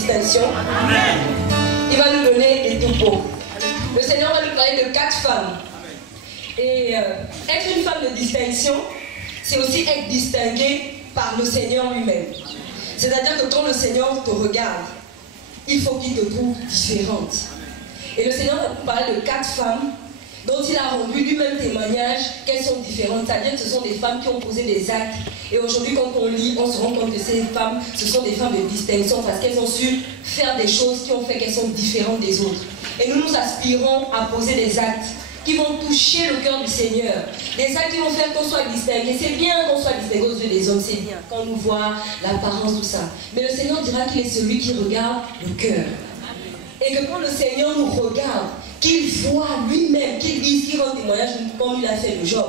distinction. Il va nous donner des toupos. Le Seigneur va nous parler de 4 femmes. Et être une femme de distinction, c'est aussi être distinguée par le Seigneur lui-même. C'est-à-dire que quand le Seigneur te regarde, il faut qu'il te trouve différente. Et le Seigneur va nous parler de 4 femmes dont il a rendu lui-même témoignage qu'elles sont différentes. C'est-à-dire que ce sont des femmes qui ont posé des actes. Et aujourd'hui, quand on lit, on se rend compte que ces femmes, ce sont des femmes de distinction parce qu'elles ont su faire des choses qui ont fait qu'elles sont différentes des autres. Et nous nous aspirons à poser des actes qui vont toucher le cœur du Seigneur. Des actes qui vont faire qu'on soit distingué. C'est bien qu'on soit distingué aux yeux des hommes, c'est bien. Quand on nous voit l'apparence, tout ça. Mais le Seigneur dira qu'il est celui qui regarde le cœur. Et que quand le Seigneur nous regarde, qu'il voit lui-même, qu'il dise, qu'il rend témoignage comme il a fait le Job.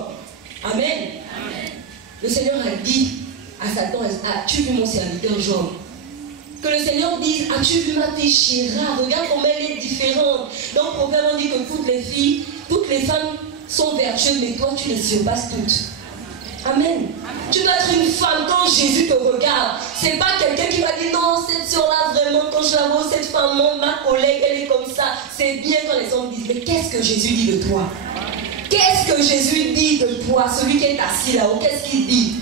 Amen. Amen. Le Seigneur a dit à Satan, as-tu vu mon serviteur Job? Que le Seigneur dise, as-tu vu ma fille Shira? Regarde comme elle est différente. Dans le proverbe, on dit que toutes les filles, toutes les femmes sont vertueuses, mais toi, tu les surpasses toutes. Amen. Amen. Tu dois être une femme quand Jésus te regarde. C'est pas quelqu'un qui va dire, non, cette soeur-là, vraiment, quand je la vois, cette femme, ma collègue, elle est comme ça. C'est bien quand les hommes disent, mais qu'est-ce que Jésus dit de toi? Qu'est-ce que Jésus dit de toi? Celui qui est assis là-haut, qu'est-ce qu'il dit?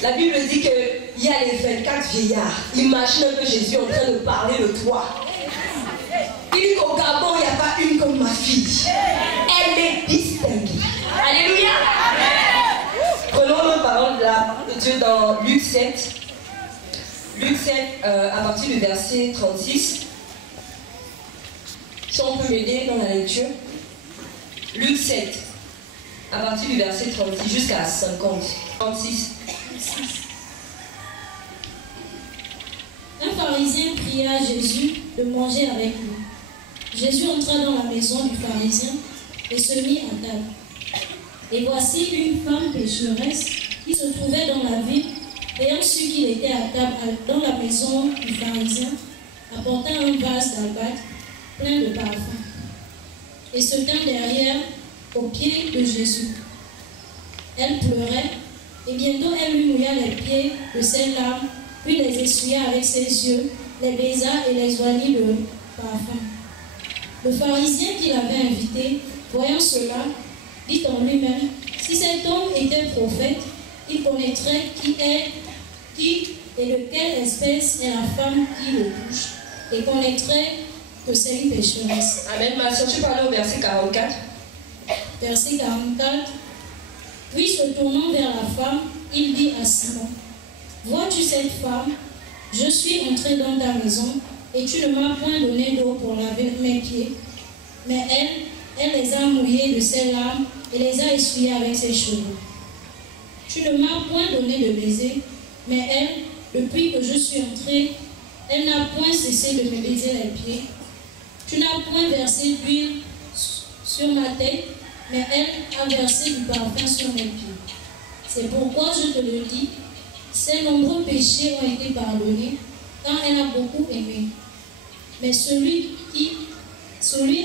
La Bible dit qu'il y a les 24 vieillards. Imagine que Jésus est en train de parler de toi. Il dit qu'au Gabon, il n'y a pas une comme ma fille. Elle est distinguée. Alléluia. Prenons la parole de Dieu dans Luc 7. Luc 7, à partir du verset 36. Si on peut m'aider dans la lecture. Luc 7, à partir du verset 36 jusqu'à 50. 36. Un pharisien pria à Jésus de manger avec lui. Jésus entra dans la maison du pharisien et se mit à table. Et voici une femme pécheresse qui se trouvait dans la ville, ayant su qu'il était à table dans la maison du pharisien, apporta un vase d'albâtre plein de parfums et se tint derrière aux pieds de Jésus. Elle pleurait, et bientôt elle lui mouilla les pieds de ses larmes, puis les essuya avec ses yeux, les baisa et les oignit de parfum. Le pharisien qui l'avait invité, voyant cela, dit en lui-même, si cet homme était prophète, il connaîtrait qui et de quelle espèce est la femme qui le touche, et connaîtrait que c'est une pécheresse. Amen. Ma soeur, tu parles au verset 44. Verset 44. Puis se tournant vers la femme, il dit à Simon, vois-tu cette femme? Je suis entré dans ta maison et tu ne m'as point donné d'eau pour laver mes pieds. Mais elle les a mouillés de ses larmes et les a essuyés avec ses cheveux. Tu ne m'as point donné de baiser, mais elle, depuis que je suis entrée, elle n'a point cessé de me baiser les pieds. Tu n'as point versé d'huile sur ma tête, mais elle a versé du parfum sur mes pieds. C'est pourquoi je te le dis, ses nombreux péchés ont été pardonnés, car elle a beaucoup aimé. Mais celui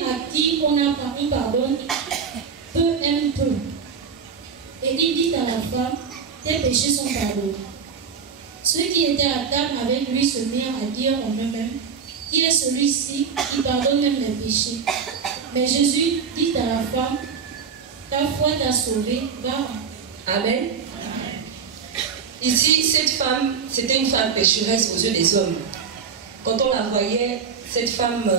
à qui on pardonne, peu aime peu. Et il dit à la femme, tes péchés sont pardonnés. Ceux qui étaient à table avec lui se mirent à dire en eux-mêmes, qui est celui-ci qui pardonne même les péchés? Mais Jésus dit à la femme, ta foi t'a sauvée, va. Amen. Ici, cette femme, c'était une femme pécheresse aux yeux des hommes. Quand on la voyait, cette femme,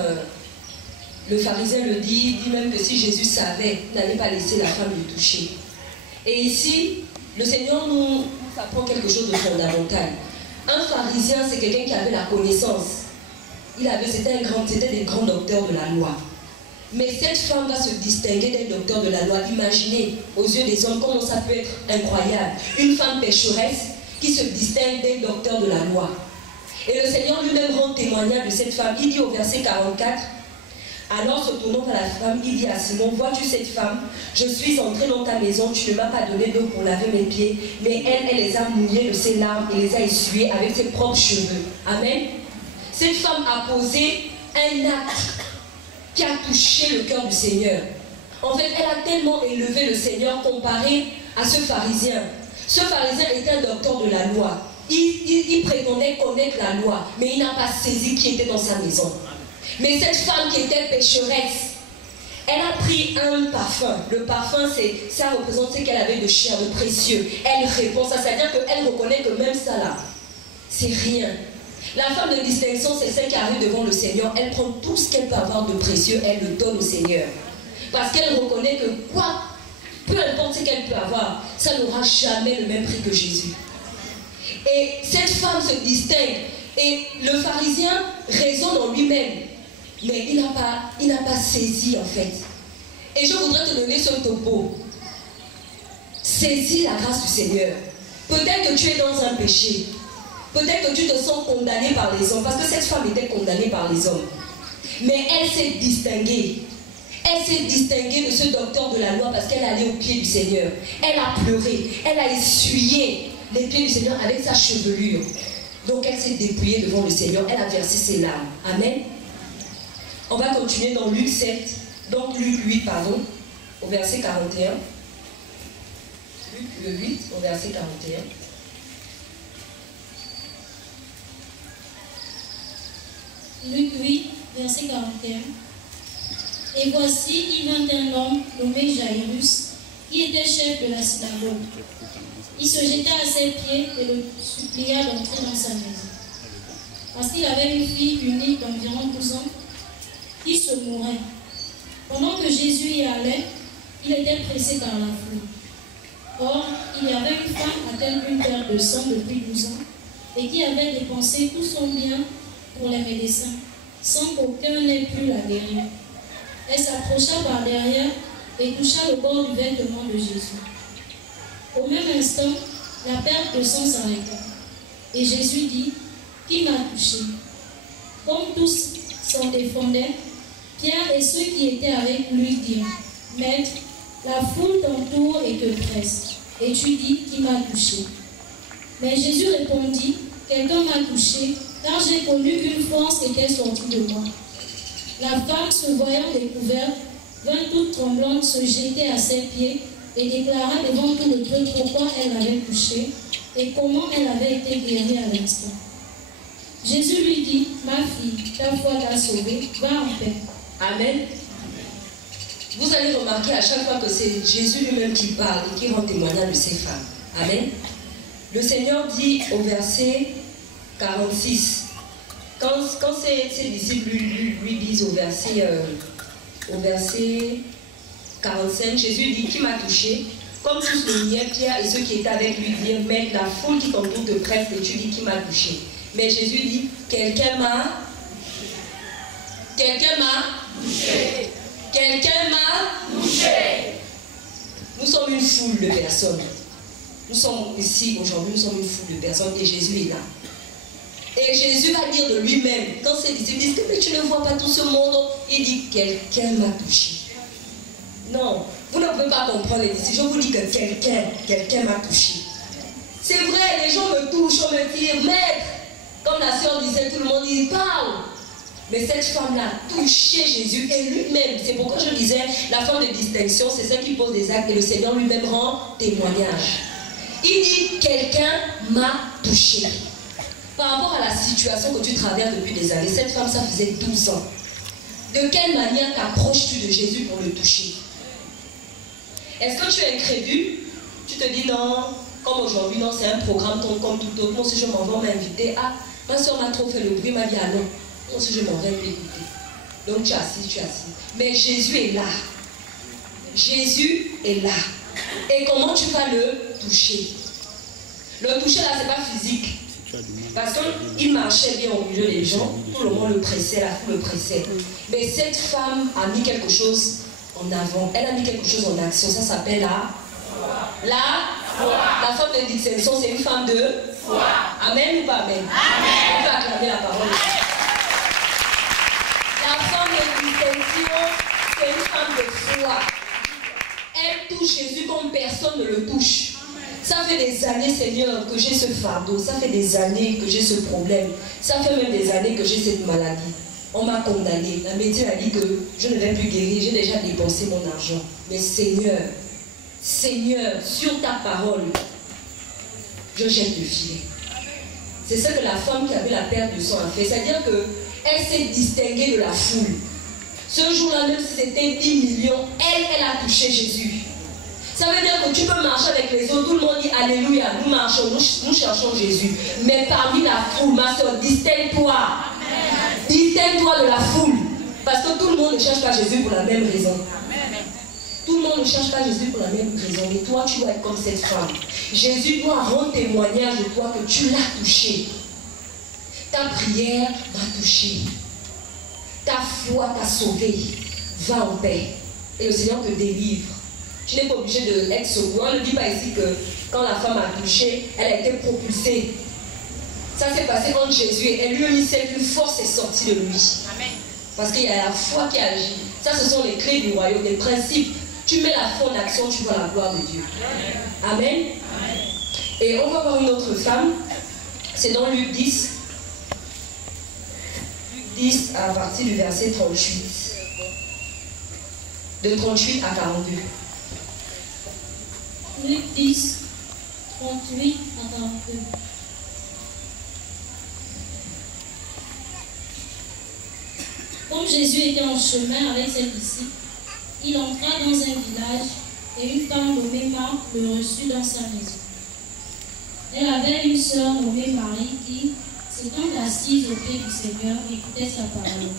le pharisien le dit même que si Jésus savait, il n'allait pas laisser la femme lui toucher. Et ici, le Seigneur nous apprend quelque chose de fondamental. Un pharisien, c'est quelqu'un qui avait la connaissance. C'était des grands docteurs de la loi. Mais cette femme va se distinguer des docteurs de la loi. Imaginez, aux yeux des hommes, comment ça peut être incroyable. Une femme pécheresse qui se distingue des docteurs de la loi. Et le Seigneur lui-même rend témoignage de cette femme. Il dit au verset 44, alors se tournant vers la femme, il dit à Simon, vois-tu cette femme? Je suis entré dans ta maison, tu ne m'as pas donné d'eau pour laver mes pieds, mais elle les a mouillés de ses larmes et les a essuyés avec ses propres cheveux. Amen. Cette femme a posé un acte qui a touché le cœur du Seigneur. En fait, elle a tellement élevé le Seigneur comparé à ce pharisien. Ce pharisien était un docteur de la loi. il prétendait connaître la loi, mais il n'a pas saisi qui était dans sa maison. Mais cette femme qui était pécheresse, elle a pris un parfum. Le parfum, ça représente ce qu'elle avait de cher, de précieux. Elle répond ça, c'est-à-dire qu'elle reconnaît que même ça là, c'est rien. La femme de distinction, c'est celle qui arrive devant le Seigneur. Elle prend tout ce qu'elle peut avoir de précieux, elle le donne au Seigneur. Parce qu'elle reconnaît que quoi, peu importe ce qu'elle peut avoir, ça n'aura jamais le même prix que Jésus. Et cette femme se distingue. Et le pharisien raisonne en lui-même. Mais il n'a pas saisi en fait. Et je voudrais te donner ce topo. Saisis la grâce du Seigneur. Peut-être que tu es dans un péché. Peut-être que tu te sens condamné par les hommes. Parce que cette femme était condamnée par les hommes. Mais elle s'est distinguée. Elle s'est distinguée de ce docteur de la loi parce qu'elle allait au pied du Seigneur. Elle a pleuré. Elle a essuyé les pieds du Seigneur avec sa chevelure. Donc elle s'est dépouillée devant le Seigneur. Elle a versé ses larmes. Amen. On va continuer dans Luc 7, donc Luc 8, pardon, au verset 41. Luc le 8, au verset 41. Luc 8, verset 41. Et voici, il vint un homme nommé Jairus, qui était chef de la synagogue. Il se jeta à ses pieds et le supplia d'entrer dans sa maison. Parce qu'il avait une fille unique d'environ 12 ans, qui se mourait. Pendant que Jésus y allait, il était pressé par la foule. Or, il y avait une femme atteinte d'une perte de sang depuis 12 ans et qui avait dépensé tout son bien pour les médecins, sans qu'aucun n'ait pu la guérir. Elle s'approcha par derrière et toucha le bord du vêtement de Jésus. Au même instant, la perte de sang s'arrêta. Et Jésus dit, « Qui m'a touché ?» Comme tous s'en défendaient, Pierre et ceux qui étaient avec lui dirent, « Maître, la foule t'entoure et te presse, et tu dis qui m'a touché. » Mais Jésus répondit, « Quelqu'un m'a touché, car j'ai connu une force qui était sortie de moi. » La femme, se voyant découverte, vint toute tremblante se jeter à ses pieds et déclara devant tout le peuple pourquoi elle l'avait touché et comment elle avait été guérie à l'instant. Jésus lui dit, « Ma fille, ta foi t'a sauvée, va en paix. » Amen. Vous allez remarquer à chaque fois que c'est Jésus lui-même qui parle et qui rend témoignage de ces femmes. Amen. Le Seigneur dit au verset 46, quand ses disciples lui disent au verset 45, Jésus dit, « Qui m'a touché ?» Comme tous le niaient, Pierre et ceux qui étaient avec lui dirent, « Mais la foule qui t'entoure te presse et tu dis qui m'a touché. » Mais Jésus dit, « Quelqu'un m'a touché. Quelqu'un m'a touché. » Nous sommes une foule de personnes. Nous sommes ici aujourd'hui, nous sommes une foule de personnes et Jésus est là. Et Jésus va dire de lui-même, quand ses disciples disent, « Mais tu ne vois pas tout ce monde ?» Il dit, « Quelqu'un m'a touché. » Non, vous ne pouvez pas comprendre les disciples. Je vous dis que quelqu'un m'a touché. C'est vrai, les gens me touchent, on me dit, « Maître !» Comme la sœur disait, tout le monde dit, « Parle !» Mais cette femme-là a touché Jésus et lui-même. C'est pourquoi je disais, la femme de distinction, c'est celle qui pose des actes et le Seigneur lui-même rend témoignage. Il dit, quelqu'un m'a touché. Par rapport à la situation que tu traverses depuis des années, cette femme, ça faisait 12 ans. De quelle manière t'approches-tu de Jésus pour le toucher? Est-ce que tu es incrédule? Tu te dis, non, comme aujourd'hui, non, c'est un programme comme tout autre. Moi, si je m'en vais, on m'a invité. Ah, ma soeur m'a trop fait le bruit, m'a dit, ah non. Moi, si je m'en vais, écouter. Donc, tu es assis. Mais Jésus est là. Jésus est là. Et comment tu vas le toucher? Le toucher, là, ce n'est pas physique. Parce qu'il marchait bien au milieu des gens. Tout le monde le pressait, la foule le pressait. Mais cette femme a mis quelque chose en avant. Elle a mis quelque chose en action. Ça s'appelle la femme de distinction, c'est une femme de foi. Amen ou pas amen? Amen. On peut acclamer la parole. La femme de distinction, c'est une femme de foi. Elle touche Jésus comme personne ne le touche. Ça fait des années, Seigneur, que j'ai ce fardeau. Ça fait des années que j'ai ce problème. Ça fait même des années que j'ai cette maladie. On m'a condamné. La médecine a dit que je ne vais plus guérir. J'ai déjà dépensé mon argent. Mais Seigneur, sur ta parole, je jette le filet. C'est ce que la femme qui avait la perte de sang a fait. C'est-à-dire qu'elle s'est distinguée de la foule. Ce jour-là, même si c'était 10 millions, elle a touché Jésus. Ça veut dire que tu peux marcher avec les autres, tout le monde dit Alléluia, nous marchons, nous cherchons Jésus. Mais parmi la foule, ma soeur, distingue-toi. Distingue-toi de la foule. Parce que tout le monde ne cherche pas Jésus pour la même raison. Tout le monde ne cherche pas Jésus pour la même raison. Mais toi, tu dois être comme cette femme. Jésus doit rendre témoignage de toi que tu l'as touché. Ta prière m'a touché. Ta foi t'a sauvé. Va en paix. Et le Seigneur te délivre. Tu n'es pas obligé d'être sauvé. On ne dit pas ici que quand la femme a touché, elle a été propulsée. Ça s'est passé entre Jésus et elle lui a mis celle qu'une force est sortie de lui. Amen. Parce qu'il y a la foi qui agit. Ça, ce sont les clés du royaume, les principes. Tu mets la foi en action, tu vois la gloire de Dieu. Amen. Amen. Et on va voir une autre femme. C'est dans Luc 10. Luc 10 à partir du verset 38. De 38 à 42. Luc 10, 38 à 42. Comme Jésus était en chemin avec ses disciples, il entra dans un village et une femme nommée Marthe le reçut dans sa maison. Elle avait une sœur nommée Marie qui, s'étant assise au pied du Seigneur, écoutait sa parole.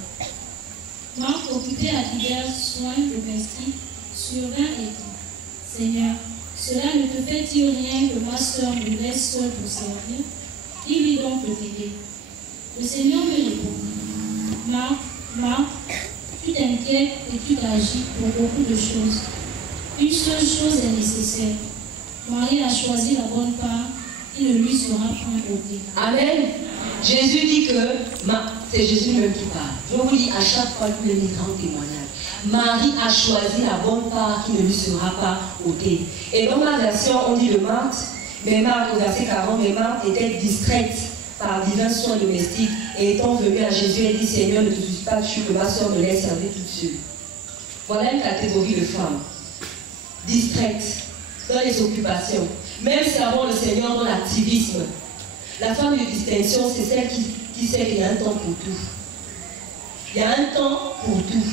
Marthe, occupée à divers soins domestiques, survint et dit: Seigneur, cela ne te fait-il rien que ma sœur me laisse seule pour servir? Dis-lui donc de t'aider. Le Seigneur lui répondit: Marthe, Marthe, tu t'inquiètes et tu t'agites pour beaucoup de choses. Une seule chose est nécessaire. Marie a choisi la bonne part qui ne lui sera point ôtée. Amen. Jésus dit que, c'est Jésus même qui parle. Je vous dis à chaque fois que les grands témoignages. Marie a choisi la bonne part qui ne lui sera pas ôtée. Et dans ma version, on dit de Marthe, mais Marthe, au verset 40, mais Marthe était distraite par divers soins domestiques, et étant venue à Jésus, elle dit: Seigneur, ne te suis pas que ma soeur me laisse servir toute seule. Voilà une catégorie de femmes. Distraite dans les occupations, même servant le Seigneur dans l'activisme. La femme de distinction, c'est celle qui sait qu'il y a un temps pour tout. Il y a un temps pour tout.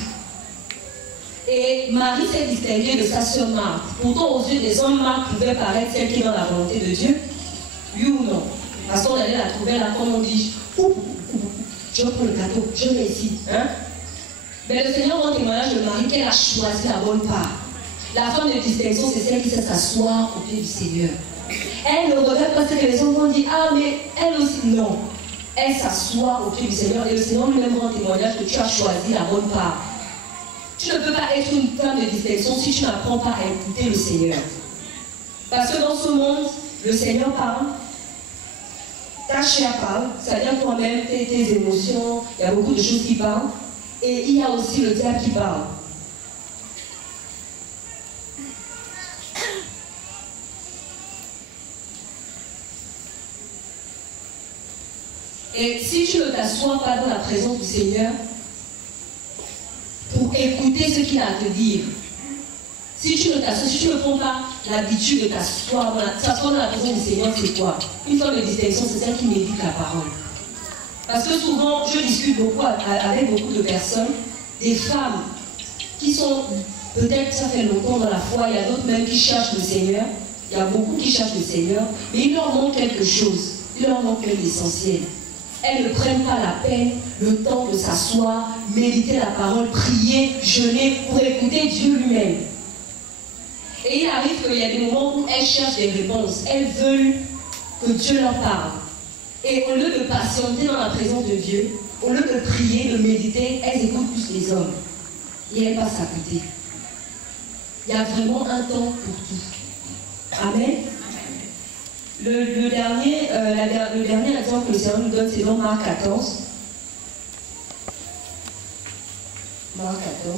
Et Marie s'est distinguée de sa sœur Marthe. Pourtant, aux yeux des hommes, Marthe pouvait paraître celle qui est dans la volonté de Dieu. Oui ou non? Parce qu'on allait la trouver là, comme on dit, je prends le gâteau, je mets ici. Hein? Mais le Seigneur rend témoignage de Marie qu'elle a choisi la bonne part. La femme de distinction, c'est celle qui sait s'asseoir au pied du Seigneur. Elle ne regarde pas ce que les hommes ont dit. Ah, mais elle aussi, non. Elle s'assoit au pied du Seigneur et le Seigneur lui-même rend témoignage que tu as choisi la bonne part. Tu ne peux pas être une femme de distinction si tu n'apprends pas à écouter le Seigneur. Parce que dans ce monde, le Seigneur parle, ta chair parle, c'est-à-dire toi-même, tes émotions, il y a beaucoup de choses qui parlent. Et il y a aussi le diable qui parle. Et si tu ne t'assois pas dans la présence du Seigneur pour écouter ce qu'il a à te dire, si tu ne prends pas l'habitude de t'asseoir dans la présence du Seigneur, c'est quoi? Une femme de distinction, c'est celle qui médite la parole. Parce que souvent, je discute beaucoup avec beaucoup de personnes, des femmes qui sont, peut-être ça fait longtemps dans la foi, il y a d'autres même qui cherchent le Seigneur, il y a beaucoup qui cherchent le Seigneur, mais il leur manque quelque chose, il leur manque l'essentiel. Elles ne prennent pas la peine, le temps de s'asseoir, méditer la parole, prier, jeûner pour écouter Dieu lui-même. Et il arrive qu'il y a des moments où elles cherchent des réponses. Elles veulent que Dieu leur parle. Et au lieu de patienter dans la présence de Dieu, au lieu de prier, de méditer, elles écoutent plus les hommes. Et elles passent à côté. Il y a vraiment un temps pour tout. Amen. Le dernier exemple que le Seigneur nous donne, c'est dans Marc 14. Marc 14.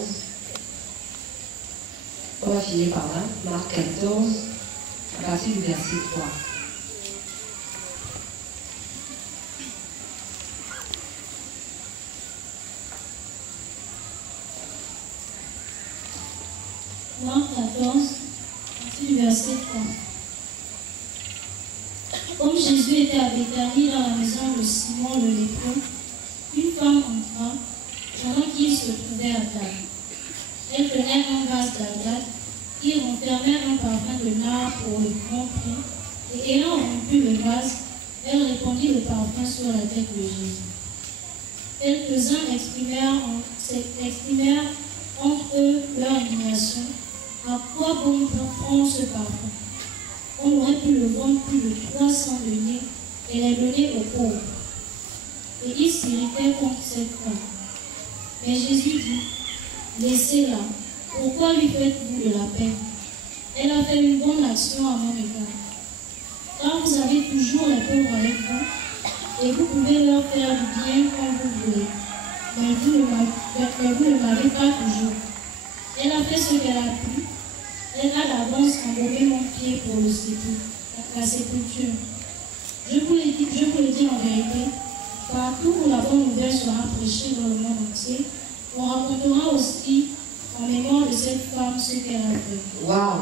On va finir par là. Marc 14, à partir du verset 3. Marc 14, à partir du verset 3. Comme Jésus était à Béthanie dans la maison de Simon le lépreux, une femme entra pendant qu'il se trouvait à table. Elle tenait un vase d'agate qui renfermait un parfum de nard pour le grand prix, et ayant rompu le vase, elle répandit le parfum sur la tête de Jésus. Quelques-uns exprimèrent entre eux leur indignation. À quoi bon prendre ce parfum? On aurait pu le vendre plus de 300 deniers et les donner aux pauvres. Et ils s'irritaient contre cette femme. Mais Jésus dit, laissez-la. Pourquoi lui faites-vous de la peine? Elle a fait une bonne action à mon égard. Car vous avez toujours les pauvres avec vous, et vous pouvez leur faire du bien quand vous voulez. Mais vous ne m'avez pas toujours. Elle a fait ce qu'elle a pu. Elle a d'avance embaumé mon pied pour la sépulture. Je vous le dis en vérité, partout où la bonne nouvelle sera prêchée dans le monde entier, on racontera aussi en mémoire de cette femme ce qu'elle a fait. Waouh!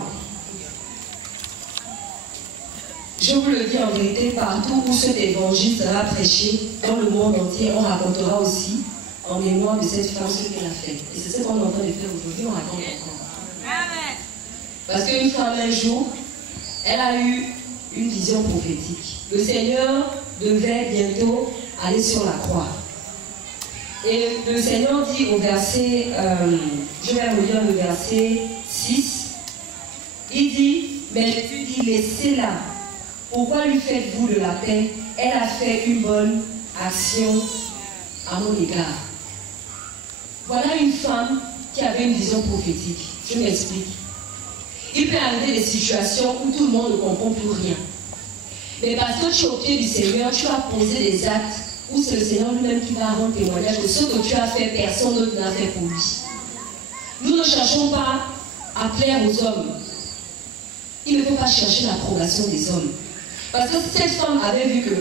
Je vous le dis en vérité, partout où cet évangile sera prêché dans le monde entier, on racontera aussi en mémoire de cette femme ce qu'elle a fait. Et c'est ce qu'on est en train de faire aujourd'hui, on raconte encore. Amen. Parce qu'une femme, un jour, elle a eu une vision prophétique. Le Seigneur devait bientôt aller sur la croix. Et le Seigneur dit au verset, je vais relire le verset 6, il dit, mais Jésus dit, laissez-la. Pourquoi lui faites-vous de la peine? Elle a fait une bonne action à mon égard. Voilà une femme qui avait une vision prophétique. Je m'explique. Il peut arriver des situations où tout le monde ne comprend plus rien. Mais parce que tu es au pied du Seigneur, tu vas poser des actes où c'est le Seigneur lui-même qui va rendre témoignage de ce que tu as fait, personne d'autre n'a fait pour lui. Nous ne cherchons pas à plaire aux hommes. Il ne faut pas chercher l'approbation des hommes. Parce que cette femme avait vu que,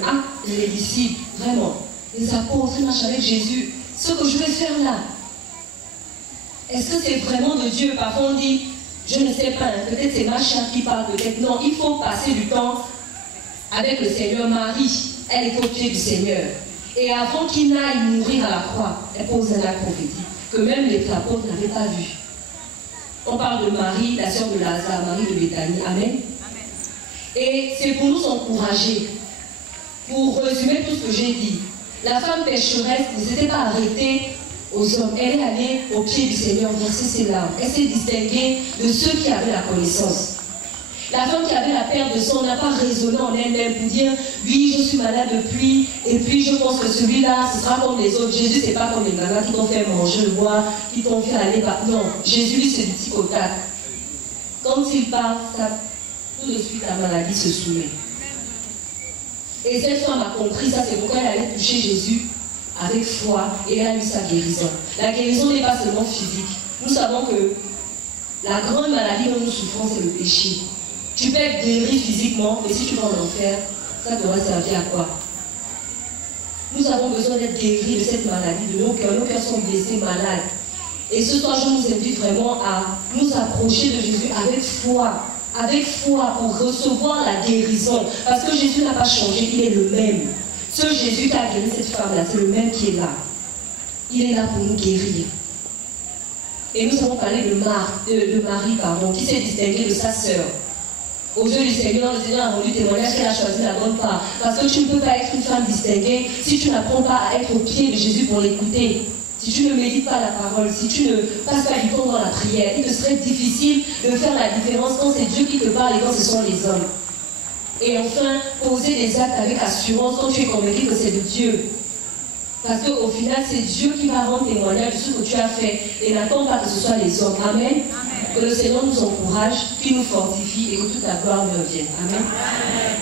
les disciples, vraiment, les apôtres, ils marchent avec Jésus. Ce que je vais faire là, est-ce que c'est vraiment de Dieu? Parfois on dit, je ne sais pas, peut-être c'est ma chair qui parle, peut-être non. Il faut passer du temps avec le Seigneur. Marie, elle est au pied du Seigneur. Et avant qu'il n'aille mourir à la croix, elle pose un acte prophétique que même les apôtres n'avaient pas vu. On parle de Marie, la sœur de Lazare, Marie de Béthanie. Amen. Et c'est pour nous encourager. Pour résumer tout ce que j'ai dit, la femme pécheresse ne s'était pas arrêtée aux hommes. Elle est allée au pied du Seigneur verser ses larmes. Elle s'est distinguée de ceux qui avaient la connaissance. La femme qui avait la perte de sang n'a pas raisonné en elle-même pour dire oui, je suis malade depuis, et puis je pense que celui-là, ce sera comme les autres. Jésus, c'est pas comme les nanas qui t'ont fait manger le bois, qui t'ont fait aller par. Non, Jésus, lui, c'est du tic au tac. Quand il parle, tout de suite la maladie se soumet. Et cette femme a compris ça, c'est pourquoi elle allait toucher Jésus avec foi et elle a eu sa guérison. La guérison n'est pas seulement physique. Nous savons que la grande maladie dont nous souffrons, c'est le péché. Tu peux être guéri physiquement, mais si tu vas en enfer, ça t'aura servi à quoi? Nous avons besoin d'être guéris de cette maladie, de nos cœurs. Nos cœurs sont blessés, malades. Et ce soir, je nous invite vraiment à nous approcher de Jésus avec foi pour recevoir la guérison. Parce que Jésus n'a pas changé, il est le même. Ce Jésus qui a guéri cette femme-là, c'est le même qui est là. Il est là pour nous guérir. Et nous avons parlé de Marie, qui s'est distinguée de sa sœur. Aux yeux du Seigneur, le Seigneur a rendu témoignage qu'elle a choisi la bonne part. Parce que tu ne peux pas être une femme distinguée si tu n'apprends pas à être au pied de Jésus pour l'écouter. Si tu ne médites pas la parole, si tu ne passes pas du temps dans la prière, il te serait difficile de faire la différence quand c'est Dieu qui te parle et quand ce sont les hommes. Et enfin, poser des actes avec assurance quand tu es convaincu que c'est de Dieu. Parce qu'au final, c'est Dieu qui va rendre témoignage de ce que tu as fait. Et n'attends pas que ce soit les hommes. Amen. Amen. Que le Seigneur nous encourage, qu'il nous fortifie et que toute la gloire lui revienne. Amen. Amen.